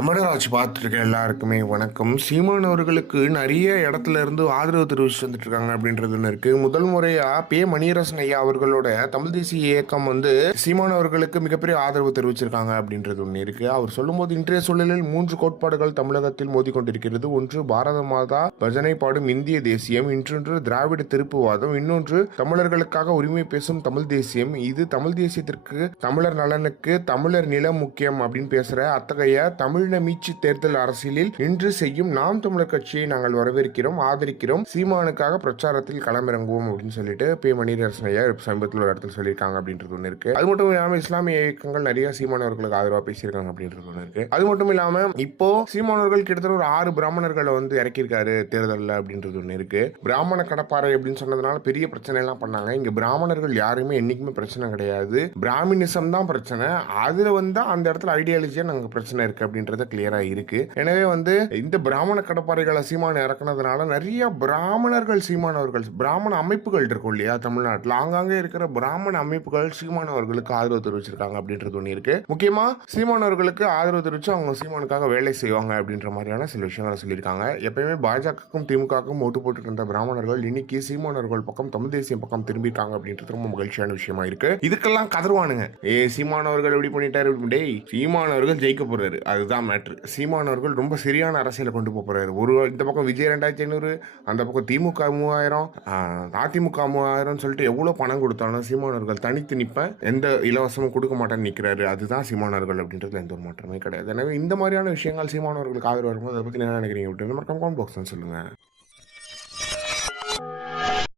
தமிழர் ஆட்சி பார்த்துருக்க எல்லாருக்குமே வணக்கம். சீமான் அவர்களுக்கு நிறைய இடத்துல இருந்து ஆதரவு தெரிவிச்சு வந்துட்டு இருக்காங்க அப்படின்றது ஒன்று இருக்கு. முதல் முறையா மணியரசன் ஐயா அவர்களோட தமிழ் தேசிய இயக்கம் சீமான் அவர்களுக்கு மிகப்பெரிய ஆதரவு தெரிவிச்சிருக்காங்க அப்படின்றது ஒன்று இருக்கு. அவர் சொல்லும்போது இன்றைய சூழலில் 3 கோட்பாடுகள் தமிழகத்தில் மோதி கொண்டிருக்கிறது. ஒன்று பாரத மாதா பஜனை பாடும் இந்திய தேசியம், இன்னொன்று திராவிட திருப்புவாதம், இன்னொன்று தமிழர்களுக்காக உரிமை பேசும் தமிழ் தேசியம். இது தமிழ் தேசியத்திற்கு, தமிழர் நலனுக்கு, தமிழர் நிலம் முக்கியம் அப்படின்னு பேசுற அத்தகைய தமிழ் மீட்சி தேர்தல் அரசியலில் இன்று செய்யும் நாம் தமிழர் கட்சியை நாங்கள் வரவேற்கிறோம், ஆதரிக்கிறோம், சீமானுக்காக பிரச்சாரத்தில் களமிறங்குவோம் அப்படின்னு சொல்லிட்டு மணியரசன் ஐயா சமீபத்தில் ஒரு இடத்துல சொல்லியிருக்காங்க அப்படின்றது ஒன்று இருக்கு. அது மட்டும் இல்லாம இஸ்லாமிய இயக்கங்கள் நிறைய சீமானவர்களுக்கு ஆதரவா பேசியிருக்காங்க அப்படின்றது ஒன்று இருக்கு. அது மட்டும் இல்லாம இப்போ சீமானவர்கள் கிட்டத்தட்ட ஒரு 6 பிராமணர்களை இறக்கியிருக்காரு தேர்தலில் அப்படின்றது ஒன்று இருக்கு. பிராமண கடப்பாறை அப்படின்னு சொன்னதுனால பெரிய பிரச்சனை எல்லாம் பண்ணாங்க. இங்க பிராமணர்கள் யாருமே என்னைக்குமே பிரச்சனை கிடையாது, பிராமினிசம் தான் பிரச்சனை. அதுல அந்த இடத்துல ஐடியாலஜியா நாங்க பிரச்சனை இருக்கு அப்படின்றது கிளியரா இருக்கு. எனவே இந்த பிராமண கடப்பாறைகளை சீமான இறக்குனதுனால நிறைய பிராமணர்கள் சீமானவர்கள் பிராமண அமைப்புகள் இருக்கும் இல்லையா தமிழ்நாட்டில், ஆங்காங்கே இருக்கிற பிராமண அமைப்புகள் சீமானவர்களுக்கு ஆதரவு தெரிவிச்சிருக்காங்க அப்படின்றது ஒன்று இருக்கு. முக்கியமா சீமானவர்களுக்கு ஆதரவு தெரிவிச்சு அவங்க சீமானுக்காக வேலை செய்வாங்க அப்படின்ற மாதிரியான சில விஷயங்களை சொல்லியிருக்காங்க. எப்பயுமே பாஜகவுக்கும் திமுகவுக்கும் ஓட்டு போட்டு இருந்த பிராமணர்கள் இன்னைக்கு சீமானவர்கள் பக்கம், தமிழ் தேசியம் பக்கம் திரும்பிட்டாங்க அப்படின்றது ரொம்ப மகிழ்ச்சியான விஷயமா இருக்கு. இதுக்கெல்லாம் கதருவானுங்க, சீமானவர்கள் எப்படி பண்ணிட்டாரு, சீமானவர்கள் ஜெயிக்க போறாரு, அதுதான் மேட்ரு. சீமானவர்கள் ரொம்ப சரியான அரசியலை கொண்டு போறாரு. இந்த பக்கம் விஜய் 2500, அந்த பக்கம் திமுக 3000, அதிமுக 3000 சொல்லிட்டு எவ்வளவு பணம் கொடுத்தாலும் சீமானவர்கள் தனித்து நிற்பேன், எந்த இலவசமும் கொடுக்க மாட்டேன்னு நிற்கிறாரு. அதுதான் சீமானவர்கள் அப்படின்றதுல எந்த ஒரு மாற்றமே கிடையாது. எனவே இந்த மாதிரியான விஷயங்கள் சீமானவர்களுக்கு ஆதரவு வரும்போது அதை பத்தி என்ன நினைக்கிறீங்க அப்படின்னு மறக்காம கமெண்ட் பாக்ஸ் சொல்லுங்க.